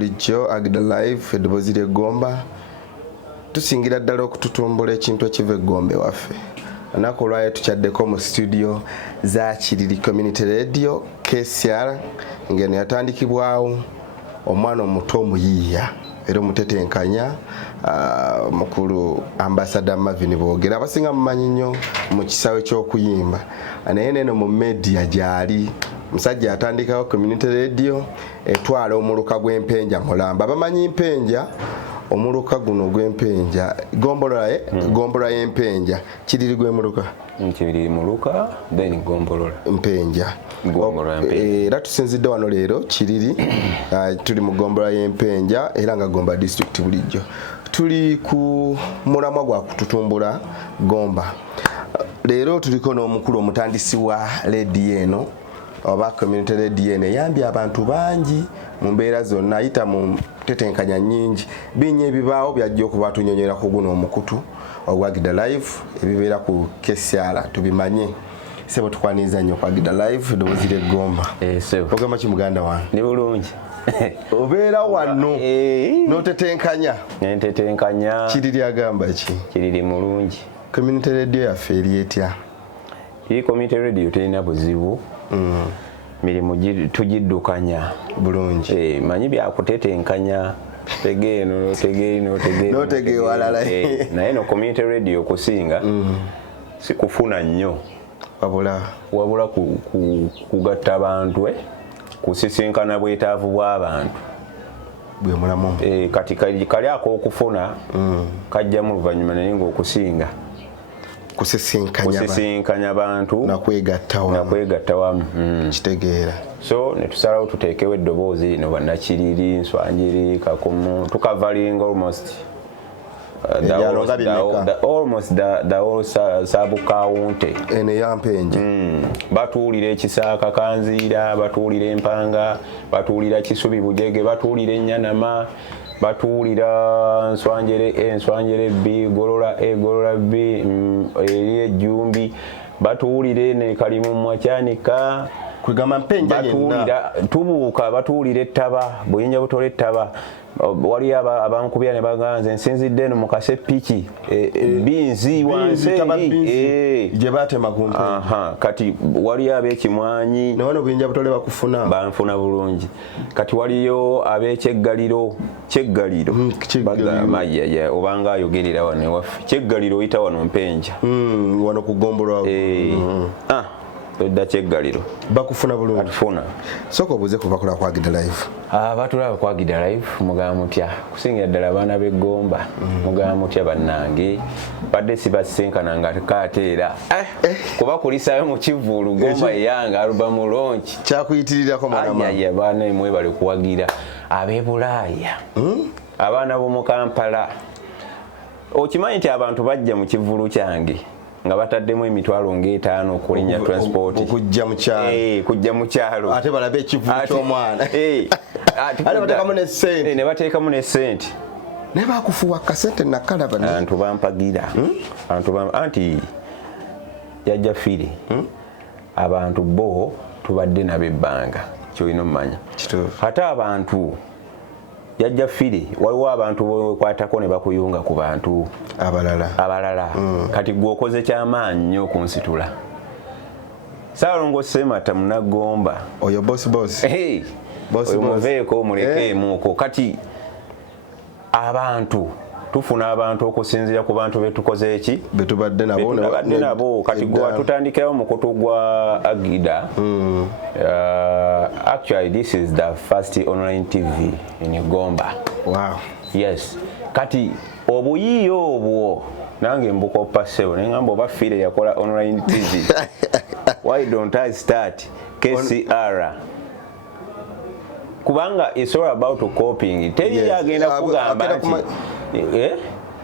Licho Agida Live eddoboozi ly'eggomba tusingira ddala okututumbula ekintu ekiva eggombe waffe. Anaku olwayo tukyaddeko mu studio za Kiriri Community Radio KCR ngeno yatandikibwawo omwana omuto omuyiiya era omutetenkanya mukulu Ambassador Marvin Boogera abasinga mumanyi nnyo mu kisaawe ky'okuyimba naye neno mu media gyali musajja atandikawo Community Radio etwala omuluka gw'empenja mulamba bamanyi mpenja omuluka guno gw'empenja gombolola y'empenja Kiriri gw'emuluka Kiriri muluka then gombolola mpenja era tusinzidde wano leero Kiriri tuli mu gombolola y'empenja era nga Gomba district bulijjo tuli ku mulamwa gwa kututumbula Gomba leero tuliko n'omukulu omutandisi wa radio eno oba Community Radio eno eyambye abantu bangi mu mbeera zonna ayita mu tetenkanya nyingi binye ebibaawo byajja okuba tunyonyera ku guno omukutu ogwa Agida Live ebibeera ku KCR tubimanye sebo tukwaniza nnyo ku Agida Live eddoboozi ly'eggomba ogamba ki muganda wange ni bulungi obeera wano n'otetenkanya ntetenkanya Kiriri agamba ki Kiriri mulungi Community Radio yaffe eri etya iyi Community Radio terina buzibu mirimu tugiddukanya bulungi manyi byakutetenkanya tegeeno walala naye no Community Radio kusinga si kufuna nnyo wabula kugatta abantu kusisinkana bwetaavu bw'abantu bwe mulamu kati kali ak'okufuna kajja mu luvannyuma naye ng'okusinga kusisinkanya abantu nakwegatta wamu kitegeera so netusalawo tuteekewo eddoboozi lino bannakiriri nswanjiri kakumu tukavalinga almost the whole sub-county ene yampenja batuulira ekisaaka kanziira batuulira empanga batuulira kisubi bujege batuulira enyanama batuulira enswanjere B golola B eri ejjumbi batuulire ne kalimu mwakyanika kwegamba mpenja batuulira tubuuka batuulira ettaba buyinja butola ettaba wali abankubya ne baganze nsinzidde eno mu kasepiki binzi wansi gye batema ku mpenja kati wali ab'ekimwanyi newano buyinja butole bakufuna banfuna bulungi kati waliyo ab'ekyeggaliro bagamba obanga ayogerera wano ewaffe kyeggaliro oyita wano mpenja wano kugombolwa edda kyeggaliro bakufuna bulungi atufuna soko obuze kuva kula kwa Agida Live batulaba kwa Agida Live mugamba mutya kusingira ddala abaana b'eggomba mugamba mutya bannange badde sibasinkana nga tukaateera kuba kulisaayo mu kivvulu Gomba eyange alubamu launch kyakuyitirirako mwana baana emwe bali kuwagira ab'e Bulaaya abaana b'omu Kampala okimanyi nti abantu bajja mu kivvulu kyange nga bataddemu emitwalo ng'etaano okulinnya transport kujja mu kyalo ate balabe ekivulu ky'omwana ne bateekamu ne ssente ne bakufuwa kasente nakalaba abantu bampagira anti yajja firi abantu bo tubadde nabo ebbanga kyolina omumanya ate abantu yajja firi waliwo abantu bekwatako ne bakuyunga ku bantu abalala kati gwe okoze kyamaanyi nnyo okunsitula Ssaalongo Semata Munnagomba oyo boss oyo muveeko mulekeemuuko kati abantu tufuna abantu okusinziira ku bantu betukoze eki betubadde nabo kati gwe watutandikirawo mukutu gwa Agida actually this is the first online TV in Gomba. Wow. Yes kati obuyiiyo obwo nange mbukopa sewo nengamba oba fire yakola online TV why don't I start KCR kubanga it's all about copying teri agenda kugamba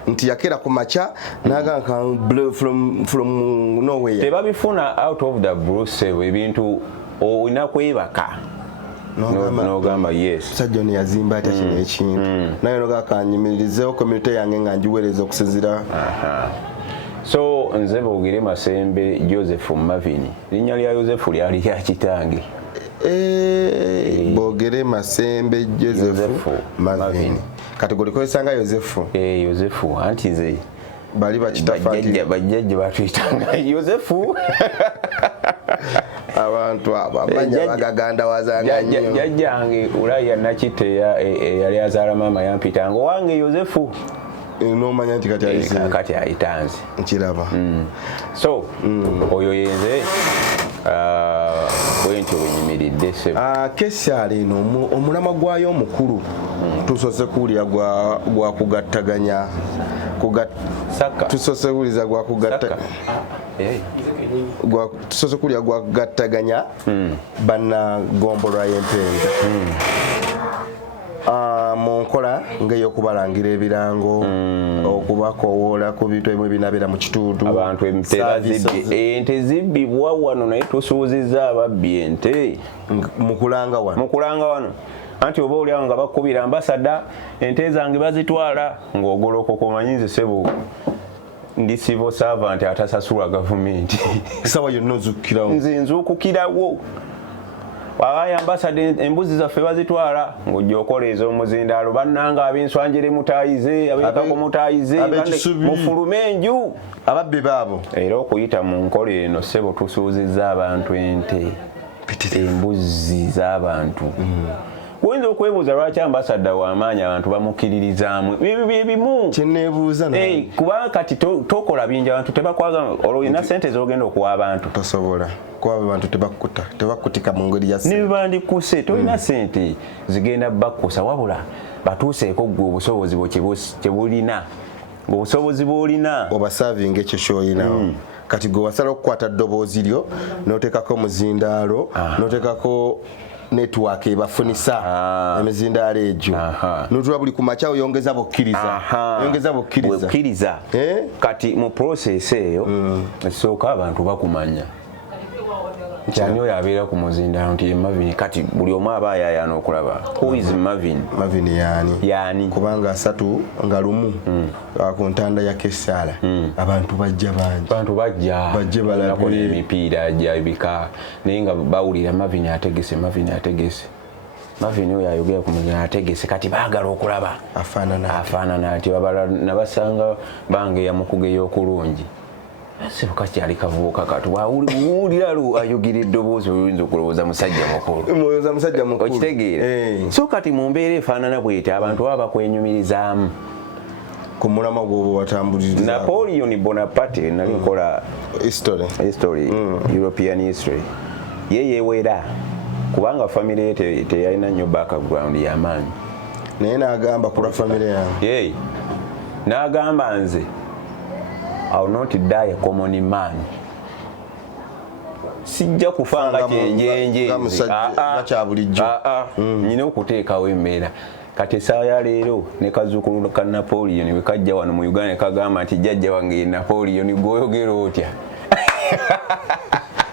nti yakera ku macha naga from nowhere tebabifuna out of the blue sewo ebintu olina kwebaka nogamba yes sajja ne yazimba ate kino ekintu naye nogakanyimirizeewo community yange nga njiweereza okusinzira so nze Boogere Masembe Joseph Marvin linnya lya Joseph lyali lya kitange Bogere Masembe Joseph Marvin kati golikozesa nga Yosefu Yosefu anti nze bali bakitafati bajjajja batuyitanga Yosefu abantu abamanya bagaganda wazanga nnyo jjajjange Ulaya Nakite yali azaala maama yampitanga wange Yosefu n'omanya nti kati ayitanze nkiraba so oyo yenze bwentyo bwenyimiridde Kesaala eno omulama gwayo omukulu tusose kuwulira gwa kugattaganya tusose kuwuliriza gwa kugattaganya tusose kuwulira gwa kugattaganya bannagombolwa y'empenga mu nkola ng'ey'okubalangira ebirango okubakoowoola ku bintu ebimu ebinabeera mu kitundu abantu ente zibbibwa wano naye tusuubizizza ababbi ente mu kulanga wano anti oba oliawo nga bakubira ambasada ente zange bazitwala ng'ogolokoka omanyi nze ssebo ndi civil servant atasasula gavumenti sawa yonna ozukkirawo nze nzuukukirawo wabaye ambasada embuzi zaffe bazitwala ng'ojja okola ez'omuzindaalo bannanga ab'enswanjere mutayize ab'empako mutayize mufulume enju ababbi baabo era okuyita mu nkola eno ssebo tusuuzizza abantu ente embuzi z'abantu Wenza okwebuuza lwaki ambasada w'amaanyi abantu bamukkiririzaamu bimu kyeneebuuza kubanga kati tokola bingi abantu tebakwagala olina ssente z'ogenda okuwa abantu tosobola kuba abantu tebakkutika mu ngeri ya ssente ne bandikuse tolina ssente zigenda bakkusa wabula batuuseeko gwe obusobozi bwo kye bulina obusobozi bw'olina obasaavinga ekyo ky'olinawo kati gwe wasala okukwata ddoboozi lyo n'oteekako omuzindaalo n'oteekako network ebafunisa emizindaalo egyo notula buli ku makya oyongeza bokkiriza kati mu process eyo esooka abantu bakumanya kyani oyo abeera ku muzindaalo nti ye Marvin kati buli omu aba ayayaana okulaba who is Marvin yaani kubanga asatu nga lumu ku ntanda ya Kesaala abantu bajja bangi bajje balabe emipiira ajabika naye nga bawulira Marvin ategese Marvin oyo ayogera ku muzindaalo ategese kati baagala okulaba afaanana ati nabasanga bange yamukugeyo okulungi Sebuka kyali kavubuka katu wawulira ayogera eddoboozi oyinza okulowooza musajja mukulu okitegeera so kati mu mbeera efaanana bw'eti abantu baba bakwenyumirizaamu ku mulama gwoba watambuliriza Napoleon Bonaparte nali nkola history European history ye yeewera kubanga famire ye teyalina nnyo background y'amaanyi naye n'agamba kula famire yange n'agamba nze I will not die a common man. Sijja kufanga kyenjenje nyina okuteekawo emmeera kati essaawa ya leero ne kazuukulu ka Napoleon bwe kajja wano mu Uganda ne kagamba nti jjajja wange ye Napoleon gw'oyogera otya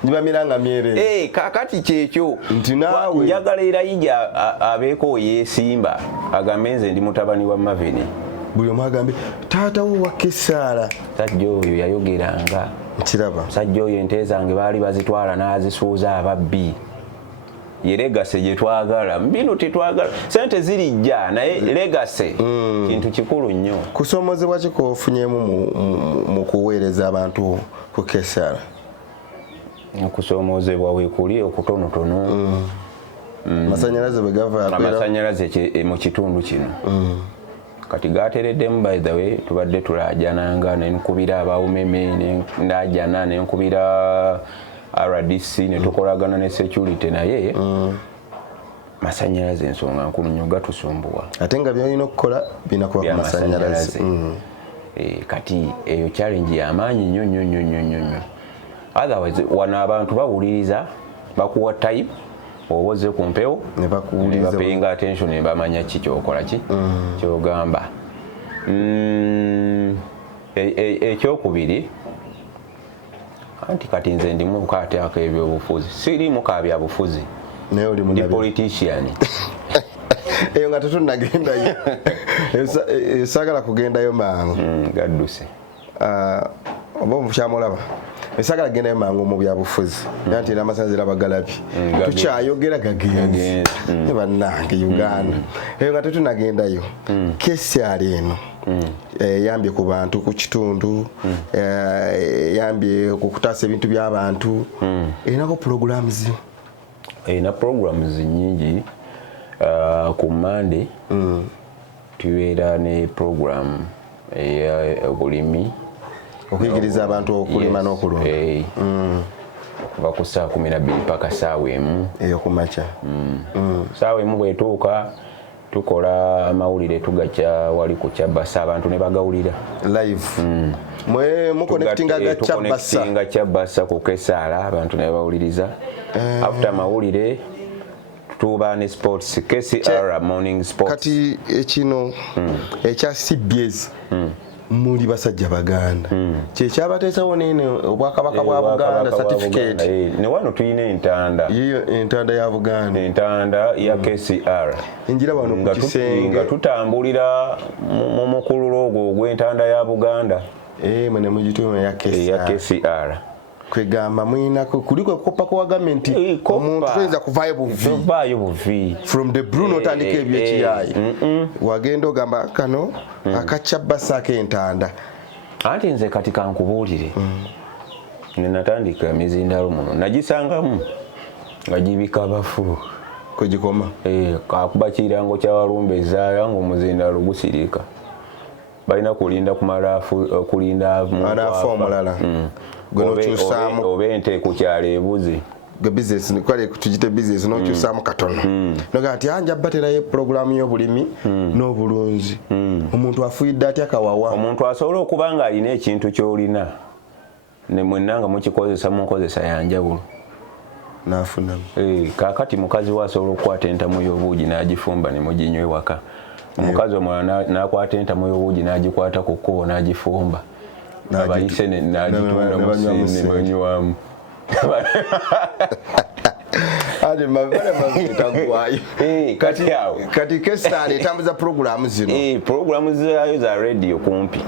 njibamiranga myere kakati kyekyo nti naawe njagala era yija abeeko yeesimba agambe nze ndi mutabani wa Marvin buli omu agambe taata wo wa Kesaala sajja oyo yayogeranga nkiraba sajja oyo ente zange baali bazitwala n'azisuuza ababbi ye legase gye twagala bino tetwagala sente zirijja naye legase kintu kikulu nnyo kusoomozebwa ki koofunyeemu mu kuweereza abantu ku Kesaala okusoomozebwa weekuli okutonotono amasanyalaze bwe gava amasanyalaze mu kitundu kino kati gatereddemu by the way tubadde tulaajananga nenkubira abawumeme ndajana nenkubira RDC netukolagana ne security naye masanyalaze ensonga nkulu nnyo gatusumbuwa ate nga byolina okukola binakuba ku masanyalaze kati eyo challenge y'amaanyi nnyo otherwise wano abantu bawuliriza bakuwa time oboze ku mpewo ne bakuwuliriza bapayinga attention ne bamanya ki kyokola ki kyogamba ekyokubiri anti kati nze ndimu kateako ebyobufuzi sirimu ka byabufuzi naye oli ndi politician eyo nga tetunnagendayo saagala kugendayo mangu gadduse oba omukyamulaba esagala genda mangu mu byabufuzi nti n'amasanzira bagalabi tukyayogera gagenzi bannange Uganda eyo nga tetunagendayo kesi ali eno yambye ku bantu ku kitundu yambye ku kutaasa ebintu by'abantu erinako programs erina programs nyingi ku Monday tubeera ne program ey'obulimi okuyigiriza abantu okulima n'okulunda kuva ku saa 12 paka saawa emu eyokumakya saawa emu bwetuuka tukola amawulire tugaca wali ku Kyabasa abantu ne bagawulira live mwe muconnectinga Kyabasa ku Kesaala abantu ne bawuliriza after mawulire tuba ne sports KCR morning sports kati ekino ekya CBS muli basajja baganda kyekyabateesawo nene obwakabaka bwa Buganda certificate ne wano tuyina entanda yiyo entanda ya Buganda entanda ya KCR injira wano ku kisenge nga tutambulira mu mukululo ogwo gw'entanda ya Buganda mwene mugitume ya KCR kwegamba mwina kuliko kopa kwa government omuntu tweza kuvaayo buvi from the Bruno otandika ebyekiyaayi wagenda ogamba kano akakyabasa k'entanda anti nze kati kankubuulire nenatandika emizindalo muno nagisangamu nga gibika bafu kwegikoma kakuba kirango ky'Awalumbe ezaaya ng'omuzindalo gusirika balina kulinda kulinda omulala oba ente ku kyalo ebuze business kwale tugite business n'okyusaamu katono noga nti anja baterayo programu y'obulimi n'obulunzi omuntu afuidde atya kawawa omuntu asobola okuba nga alina ekintu ky'olina ne mwenna nga mukikozesa mu nkozesa yanjawulo n'afunamu kaakati mukazi we asobola okukwata entamu y'obuugi n'agifumba ne muginywa ewaka omukazi omulala n'akwata entamu y'obuugi n'agikwata ku kkubo n'agifumba abayise n'agitunda ne banywamu ade mabale mazitagwayo kati kesale etambuza programu zino programu zayo za radio kumpi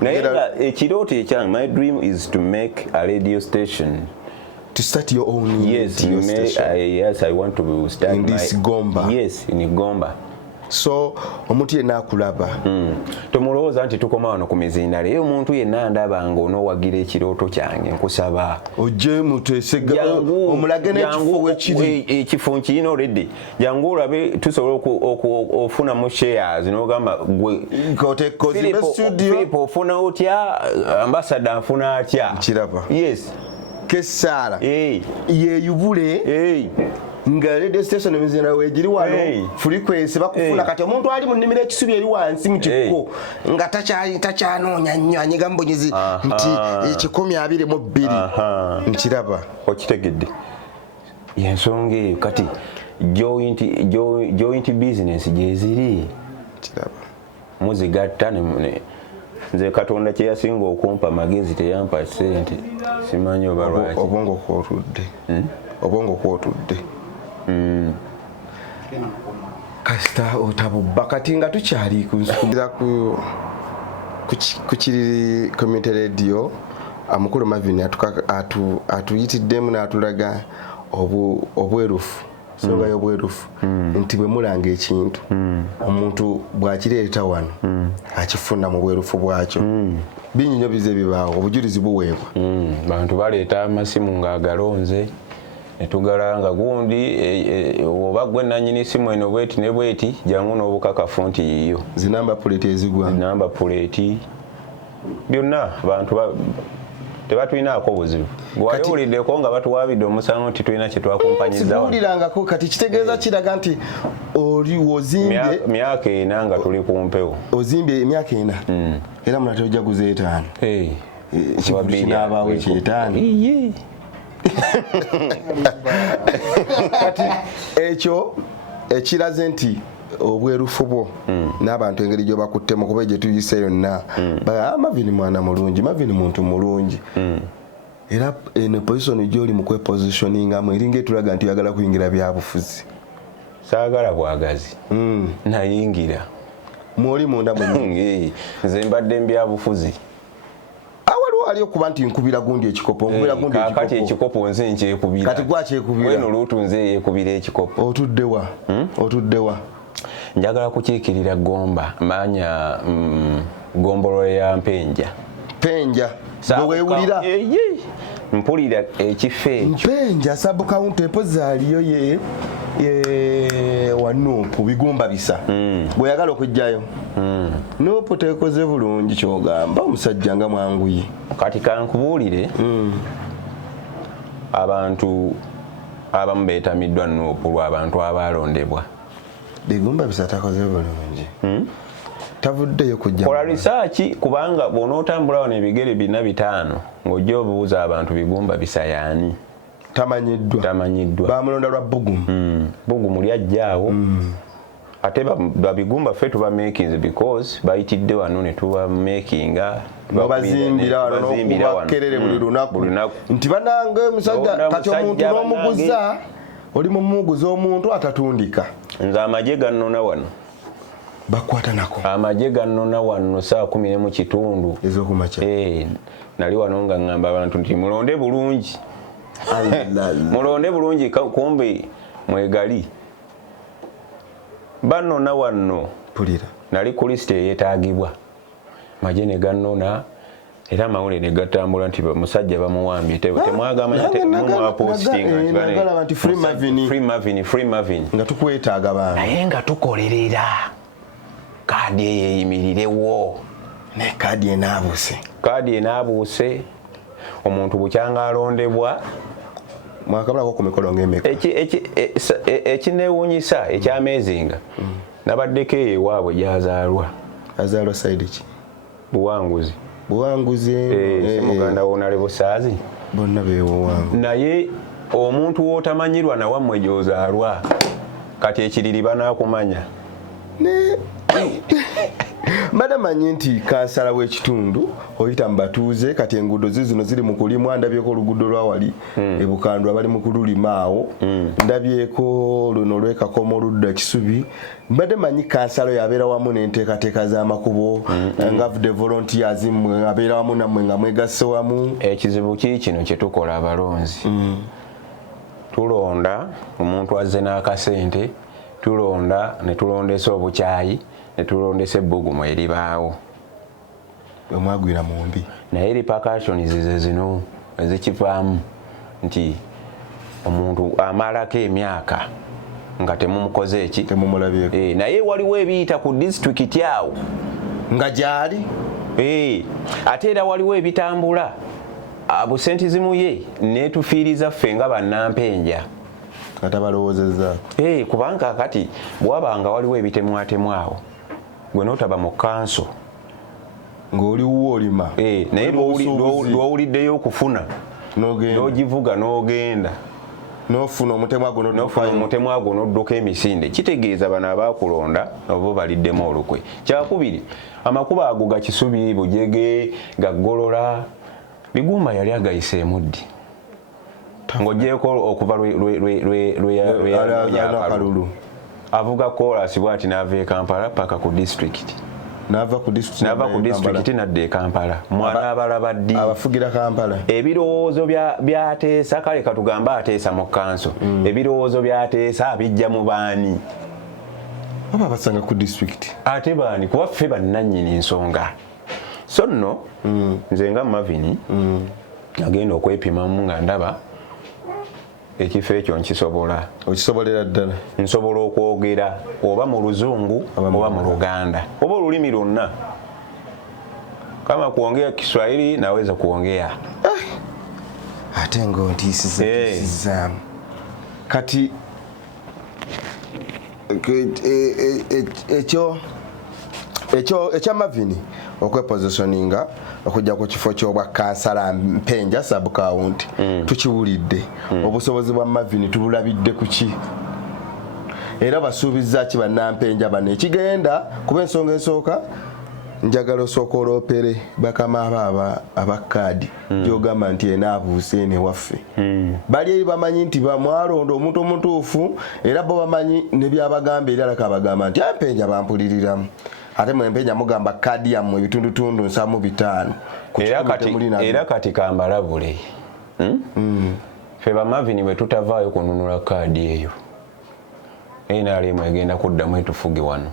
naye ekirooto ekyange my dream is to make a radio station to start your own radio station. Yes, I want to start in this Gomba. Yes, in Gomba. So omuntu yenna akulaba tomulowooza nti tukoma wano ku mizinda eyo omuntu yenna ndaba ng'onoowagira ekirooto kyange nkusaba ojje mutesega omulage n'ekifo wekiri ekifo nkiyina already jangu olabe tusobola ofunamu shares n'ogamba gwe Philip ofuna otya ambassador afuna atya kiraba yes Kesaala yeyubule nga radio station emizina wegiri wano frequency bakufuna kati omuntu ali mu nnimiro ekisubi eri wansi mu kikko nga tacyanoonya nnyo anyiga mbonyezi nti 122 nkiraba okitegedde yensonga eyo kati joint business gyeziri kiraba muzigatta nze Katonda kye yasinga okumpa magezi teyampa ssente simanyi oba lwaki obwongo kwotudde kasita otabubba kati nga tukyali ku Kiriri community radio amukulu Marvin atuyitiddemu n'atulaga obwerufu songa y'obwerufu nti bwe mulanga ekintu omuntu bw'akireeta wano akifuna mu bwerufu bwakyo binyinyo bize bibaawo obujulizi buweebwa bantu baleeta amasimu ng'agalonze netugalanga gundi oba gwe nannyini simu eno bweti ne bweti jangu n'obukakafu nti yiyo zinamba plate ezigwa namba plate byonna bantu tebatulinaako buzibu bwewuliddeko nga batuwaabidde omusango nti tulina kye twakumpanyiza sibuulirangako kati kitegeeza kiraga nti oli wozimbye myaka 4 nga tuli ku mpewo ozimbye emyaka 4 era munatera ojja guza 5 ekikulu kinaabaawo ekyetaano kati ekyo ekiraze nti obwerufu bwo n'abantu engeri gyobakuttemu kuba gye tuyise yonna Marvin mwana mulungi Marvin muntu mulungi era eno position gy'oli mu kwepositioningamu eringa etulaga nti oyagala kuyingira byabufuzi saagala bwagazi mwoli munda nze mbadde mbyabufuzi waliwo wali okuba nti nkubira gundi ekikopo nkubira gundi ekikopo kati ekikopo nze nkyekubira kati gwakyekubira weno lutunze yekubira ekikopo otuddewa njagala kukiikirira Gomba manya gombolo ya Mpenja bwewulira mpulira ekifo ekyo Mpenja sub county epozaaliyo ye wanuupu bigumba bisa bweyagala okujjayo nuupu tekoze bulungi kyogamba omusajja nga mwanguye kati kankubuulire abantu abamu beetamiddwa nuupu lw'abantu abalondebwa bigumba bisa takoze bulungi tavuddeyo kujja kola research kubanga bw'onootambula wano ebigere 4-5 ng'ojja obuuza abantu bigumba bisa yaani tamanyiddwa bamulonda lwa Bugumu Bugumu lyajjaawo ate babigumba ffe tuba makings because bayitidde wano ne tuba makinga bazimbira wano n'okubakerere buli lunaku nti banange musajja kati omuntu n'omuguza oli mu muguza omuntu atatundika nze amagye gannona wano bakwata nako amagye gannona wano saa 10:00 ez'okumakya nali wano nga ngamba abantu nti mulonde bulungi mulonde bulungi kumbe mwegali bannona wano pulira nali ku list eyeetaagibwa magye ne gannona era amawulire ne gatambula nti musajja bamuwambye temwagamanya temwapostinga nti free mavini nga tukwetaaga bantu naye nga tukolerera kaadi eyo eyimirirewo ne kaadi enaabuuse omuntu bukyanga alondebwa mwakamulako ku mikolo ng'emeka ekineewuunyisa ekyameezinga nabaddeko eyo ewaabwe gyazaalwa side ki buwanguzi muganda wonale busaazi bonna beewowangu naye omuntu w'otamanyirwa nawammwe gy'ozaalwa kati ekiriri banaakumanya mbadde manyi nti kansala w'ekitundu oyita mu batuuze kati enguudo zino ziri mu kulimwa ndabyeko oluguudo lwawali ebukandwa bali mu kululima awo ndabyeko luno lw'ekakoma oludda Kisubi mbadde manyi kansala oyo abeera wamu n'enteekateeka z'amakubo nga avudde volunteers mmwe abeera wamu nammwe nga mwegasse wamu ekizibu kino kye tukola abalonzi tulonda omuntu azze n'akasente tulonda ne tulondesa obukyayi ne tulondesa ebbugumu eribaawo omwagwira mumbi naye repercussions ze zino ezikivaamu nti omuntu amalako emyaka nga temumukoze eki temumulabyeko naye waliwo ebiyita ku disitulikiti awo nga gyali ate era waliwo ebitambula busentizimu ye netufiiriza ffe nga bannampenja katabalowozezza kubanga kati bwabanga waliwo ebitemwatemwawo gwe notaba mu kanso ng'oliwo olima naye lwowuliddeyo okufuna n'ogivuga n'ogenda n'ofuna omutemwa gwo n'odduka emisinde kitegeeza bano abaakulonda oba baliddemu olukwe. Kyakubiri amakubo ago ga Kisubi, Bujege, Gaggolola Bigumba yali agayise emuddi ng'ogyeko okuva lwe avuga korasi bwati n'ava e Kampala paka ku district n'ava ku district nadde e Kampala mwana abalaba ddi abafugira Kampala ebirowoozo byateesa kale katugamba ateesa mu kanso ebirowoozo byateesa abijja mu baani baba basanga ku district ate baani kuba ffe bannannyini nsonga so nno nze nga Mavini agenda okwepimamu nga ndaba ekifo ekyo nkisobola okisobolera ddala nsobola okwogera oba mu Luzungu oba mu Luganda oba olulimi lwonna kama kuongea Kiswahili naweza kuongea ate ng'ontiisiza kati ekya Mavini okwepositioninga okujja ku kifo ky'obwa kansala Mpenja sub county tukiwulidde obusobozi bwa Mavini tubulabidde kuki era basuubizza ki bannampenja bano ekigenda kuba ensonga ensooka njagala osooka olopere bakama abakkaadi gyogamba nti enaabuuse ene waffe bali eri bamanyi nti bamwalonda omuntu omutuufu era bo bamanyi ne byabagamba era alaka abagamba nti Mpenja bampuliriramu ate Mwempenya mugamba kadi yammwe ebitundutundu 75 era kati kambalabule ffe bamavini bwe tutavaayo kununula kaadi eyo NRM egenda kuddamu etufuge wano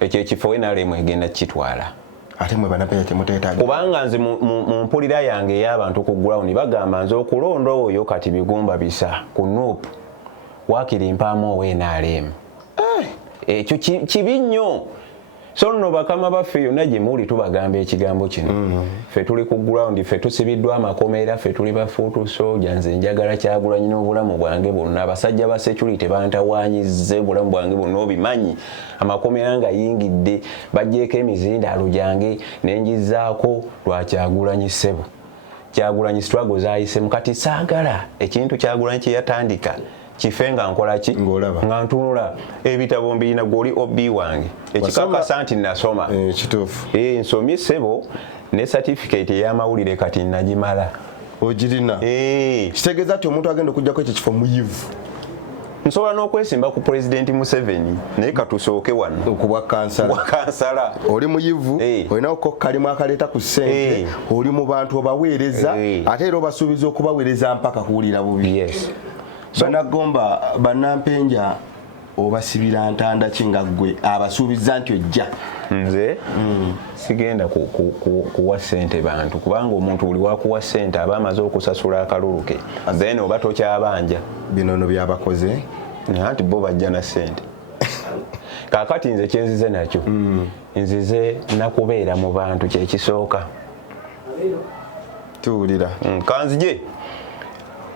ekyo ekifo NRM egenda kitwala ate mwe Banampenya temuteetaaga kubanga nze mu mpulira yange ey'abantu ku ground bagamba nze okulonda oyo kati Bigumba bisa ku Nuupu waakiri mpaamu owe NRM ekyo kibi nnyo so nno bakama baffe yonna gye muli tubagamba ekigambo kino ffe tuli ku ground ffe tusibiddwa amakomera ffe tuli bafuutu soja nze njagala Kyagulanyi n'obulamu bwange bwonna abasajja ba security bantawaanyizze obulamu bwange bwonna obimanyi amakomera nga yingidde bajjeeko emizindaalo gyange nenjizaako lwa Kyagulanyi ssebo Kyagulanyi struggle zaayisemu kati saagala ekintu Kyagulanyi kye yatandika kife nga nkola ki nga ntunula ebitabo mbirina gwoli obi wange ekikakasa nti nasoma kituufu nsomye ssebo ne certificate ey'amawulire kati nagimala ogirina kitegeeza nti omuntu agenda okugjako ekyo kifo muyivu nsobola n'okwesimba ku President Museveni naye katusooke wano okubwa kansala oli muyivu olina okukalimu akaleeta ku ssente oli mu bantu obaweereza ate era obasuubiza okubaweereza mpaka kuwulira bubi Banagomba Bannampenja obasibira ntanda kinga ggwe abasuubiza nti ojja nze sigenda kuwa ssente bantu kubanga omuntu buli wakuwa ssente aba amaze okusasula akalulu ke then oba tokyabanja binono byabakoze anti bo bajja na ssente kaakati nze kyenzize nakyo nzize nakubeera mu bantu kyekisooka tuwulira kanzije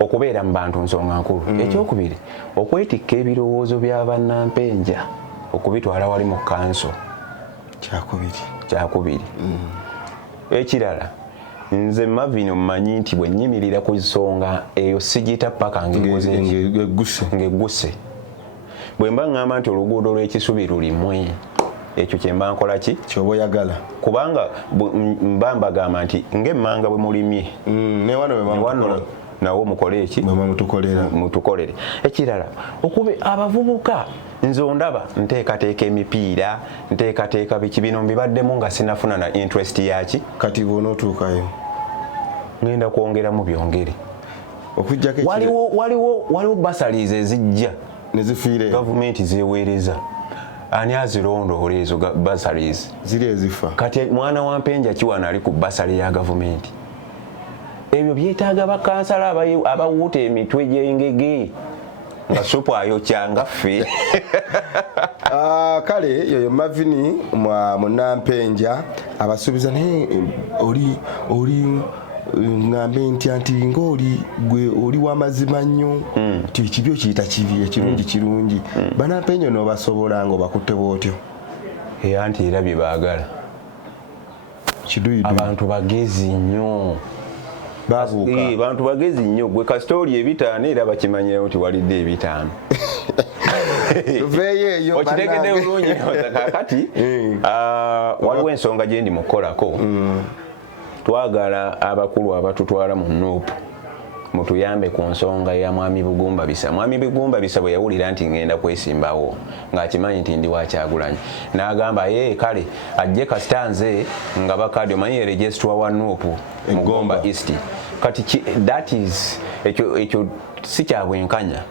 okubeera mu bantu nsonga nkulu ekyokubiri okwetikka ebirowoozo bya Bannampenja okubitwala wali mu kanso kyakubiri ekirala nze Mavino mmanyi nti bwe nnyimirira ku nsonga eyo sigita paka ng'egguse bwe mba ngamba nti oluguudo lw'ekisubi lulimwe ekyo kye mba nkola ki kyoba oyagala kubanga mba mbagamba nti ng'emmanga bwe mulimye newano nawo mukole eki mutukolere ekirala okube abavubuka nze ondaba nteekateeka emipiira nteekateeka biki bino mbibaddemu nga sinafuna na interest yaki kati bw'onootuukayo ngenda kwongeramu byongere okujjako waliwo basaliz ezijja nezifiire gavumenti zeweereza ani azirondoola ezo basaliz ziri ezifa kati mwana wa Mpenja kiwana ali ku basali ya gavumenti ebyo byetaaga bakansala abawuuta emitwe gy'engege nga supu ayokya nga ffe kale yoyo Mavini Munnampenja abasuubiza naye oli ngambe nti anti ng'oli gwe oli w'amazima nnyo ti ekibi okiyita kibi ekirungi kirungi Bannampenja n'obasobola ng'obakutte bw'otyo anti era bye baagala abantu bagezi nnyo bantu bagezi nnyo gwe kasitooli ebitaano era bakimanyira nti walidde ebitaano okitegedde bulungi kakati waliwo ensonga gye ndi mukukolako twagala abakulu abatutwala mu Nuupu mutuyambe ku nsonga ya Mwami Bigumba Bisa. Mwami Bigumba Bisa bwe yawulira nti ngenda kwesimbawo ng'akimanyi nti ndi wa Kyagulanyi n'agamba kale ajje kasita nze nga bakadde omanyi registrar wa Nuupu mu Gomba East kati that is ekyo si kya bwenkanya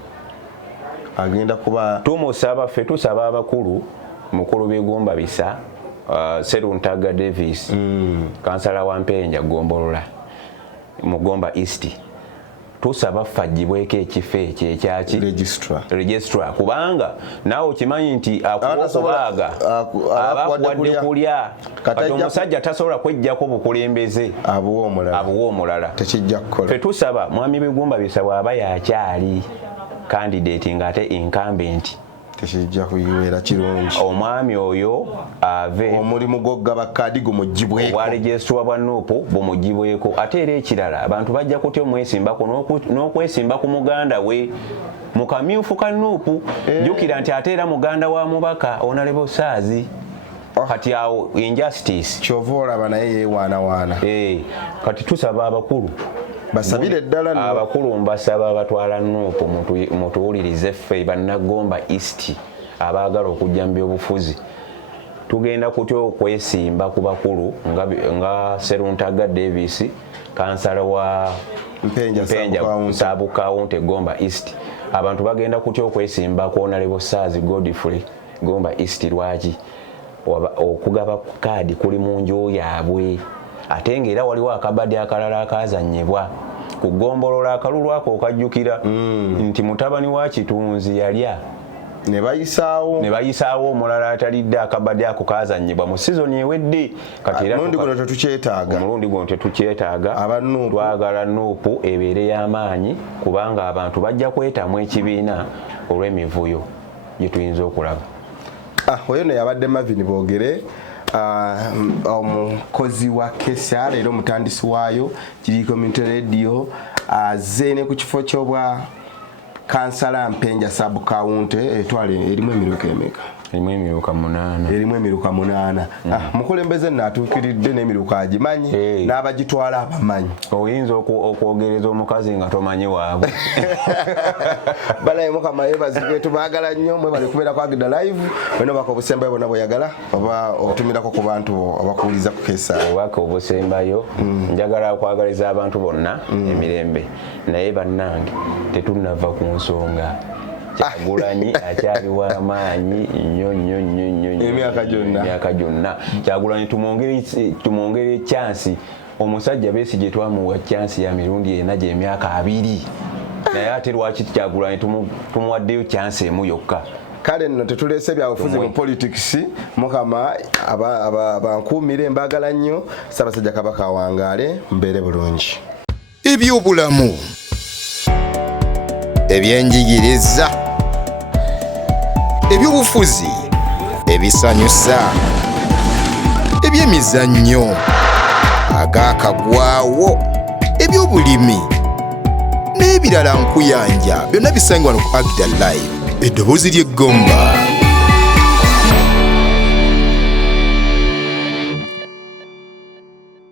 agenda kuba tumusaba ffe tusaba abakulu mukulu Bigumba Bisa Seruntaga Davis kansala wa Mpenja Gombolola mu Gomba East tusaba fajibweko ekifo ekyo ekyaki registrar kubanga naawe okimanyi nti akubaaga abakuwadde kulya kati omusajja tasobola kwejjako bukulembeze abuwa omulala tekijja kukola ffe tusaba Mwami Bigumba Bisa bw'aba yakyali candidate ng'ate incumbent tekijja kuyiweera kirungi omwami oyo ave omulimu gw'ogaba kaadi gumugibweko obwa registrar bwa Nuupu bumugibweko ate era ekirala abantu bajja kutya omwesimbako n'okwesimba ku muganda we mu kamyufu ka Nuupu jjukira nti ate era muganda wa mubaka Honorable Saazi kati awo injustice kyova olaba naye yeewaanawaana kati tusaba abakulu basabire ddala abakulu mbasaba abatwala Nuupu mutuwulirize ffe Bannagomba East abaagala okujja mu byobufuzi tugenda kutya okwesimba ku bakulu nga Seruntaga Davis kansala wa Mpenja Sabukawunte Gomba East. Abantu bagenda kutya okwesimba ku Honorable Saazi Godfrey Gomba East lwaki okugaba kaadi kuli mu nju yaabwe ate ng'era waliwo akabadde akalala akazannyibwa ku ggombolola akalulu ako okajjukira nti mutabani wa Kitunzi yalya ne bayisaawo omulala atalidde akabadde ako kazannyibwa mu sizoni ewedde kati era omulundi guno tetukyetaaga twagala Nuupu ebeere y'amaanyi kubanga abantu bajja kwetamu ekibiina olw'emivuyo gye tuyinza okulaba. Oyo ne yabadde Marvin Boogere omukozi wa KESA leero omutandisi waayo Kiri Community Radio azze ne ku kifo ky'obwa kansala Mpenja Sabukawunte etwale erimu emiruka emeka erimu emiruka 8 mukulembeze natuukiridde n'emiruka agimanyi n'abagitwala abamanyi oyinza okwogereza omukazi nga tomanyi waabwe balaye Mukama yeebazibwe tubaagala nnyo mwe bali kubeera kwa Agida Live bwena obaka obusembayo bonna bweyagala oba obutumirako ku bantu abakuwuliza ku KESA obaka obusembayo njagala okwagaliza abantu bonna emirembe naye bannange tetunava ku nsonga Kyagulanyi akyali w'amaanyi nnyo emyaka gyonna Kyagulanyi tumwongere chansi omusajja Besigye twamuwa chansi ya mirundi ena gy'emyaka 2 naye ate lwaki Kyagulanyi tumuwaddeyo chansi emu yokka kale nno tetulese byabufuzi mu politics Mukama abankuumire mbagala nnyo Ssaabasajja Kabaka awangaale mbeere bulungi ebyobulamu ebyenjigiriza ebyobufuzi ebisanyusa ebyemizannyo agakagwawo ebyobulimi n'ebirala nkuyanja byonna bisangibwa ku Agida Live eddoboozi ly'eggomba.